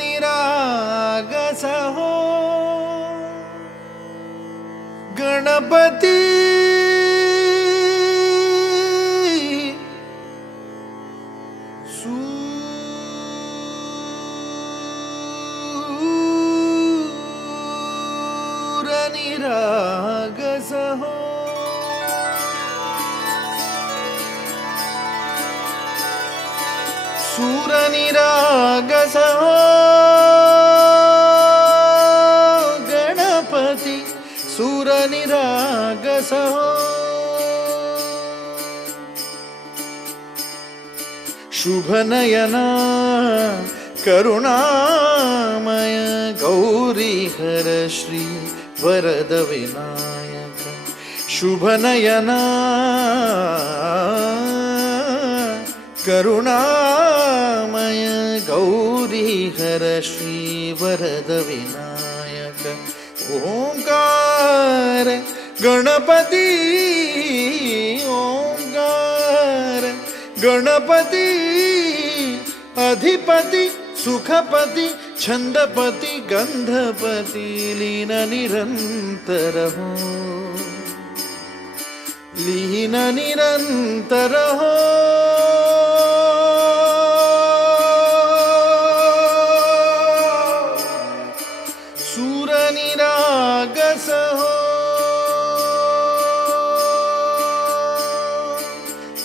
निरागस हो गणपती सूर निरागस हो सूर निरागस हो गणपती सूर निरागस हो शुभ नयना करुणामय गौरी हर श्री वरद विनायक शुभ नयना करुणामय गौरी हर श्री वरद विनायक ओंकार गणपती ओंकार गणपती अधिपति सुखपति छंदपति गंधपति लीन निरंतर हो लीन निरंतर हो सूर निरागस हो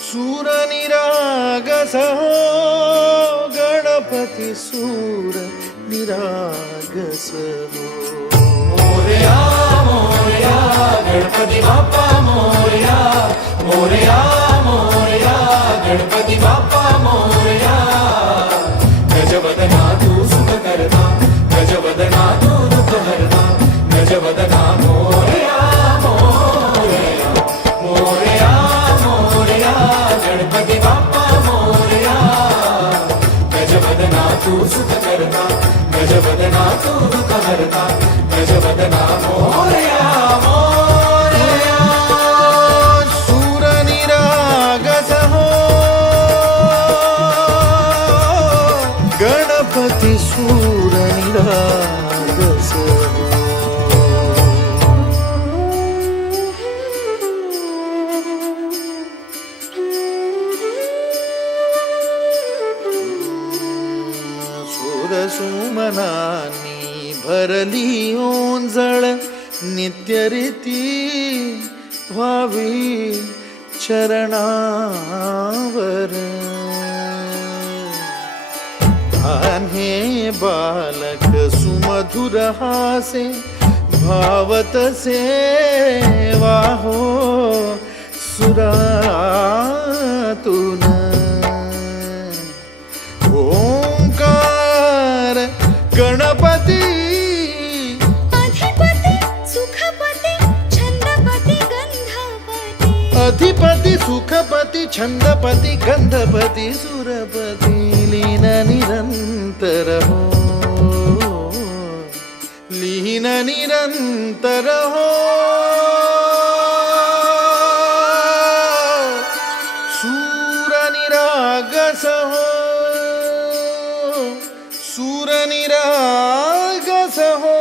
सूर निरागस हो गणपती सूर निरागस हो मोरया मोरया गणपती बाप्पा मोरया मोरया मोरया गणपती बाप्पा मोरया गजवदना तू सुख करता गजवदना तू दुःख हरता गजवदना मोरया मोरया मोरया मोरया गणपती बाप्पा मोरया गजवदना तू सुख करता गजवदना तू दुःख हरता गजवदना मोरया मोरया सूर निरागस हो गणपती सूर निरागस हो सुमनानी भरली ओंजळ नित्यरीती व्हावी चरणावर आन्हे बालक सुमधुर हासे भावत सेवा हो सुरातून ओंकार गणपती अधिपति सुखपति छंदपति गंधपति अधिपति सुखपति छंदपति गंधपति सुरपति लीन निरंतर हो लीन निरंतर हो सूर निरागस हो सूर निरागस हो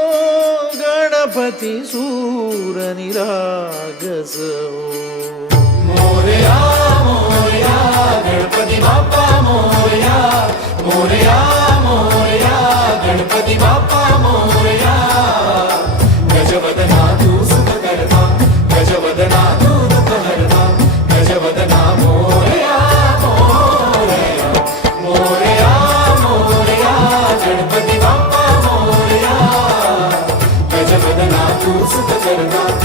गणपति सूर निरागस हो मोरया मोरया गणपती बाप्पा मोरया मोरया मोरया गणपती बाप्पा मोरया गजवदना तू सुख करता गजवदना तू दुःख हरता गजवदना मोरया मोरया मोरया मोरया गणपती बाप्पा मोरया गजवदना तू सुख करता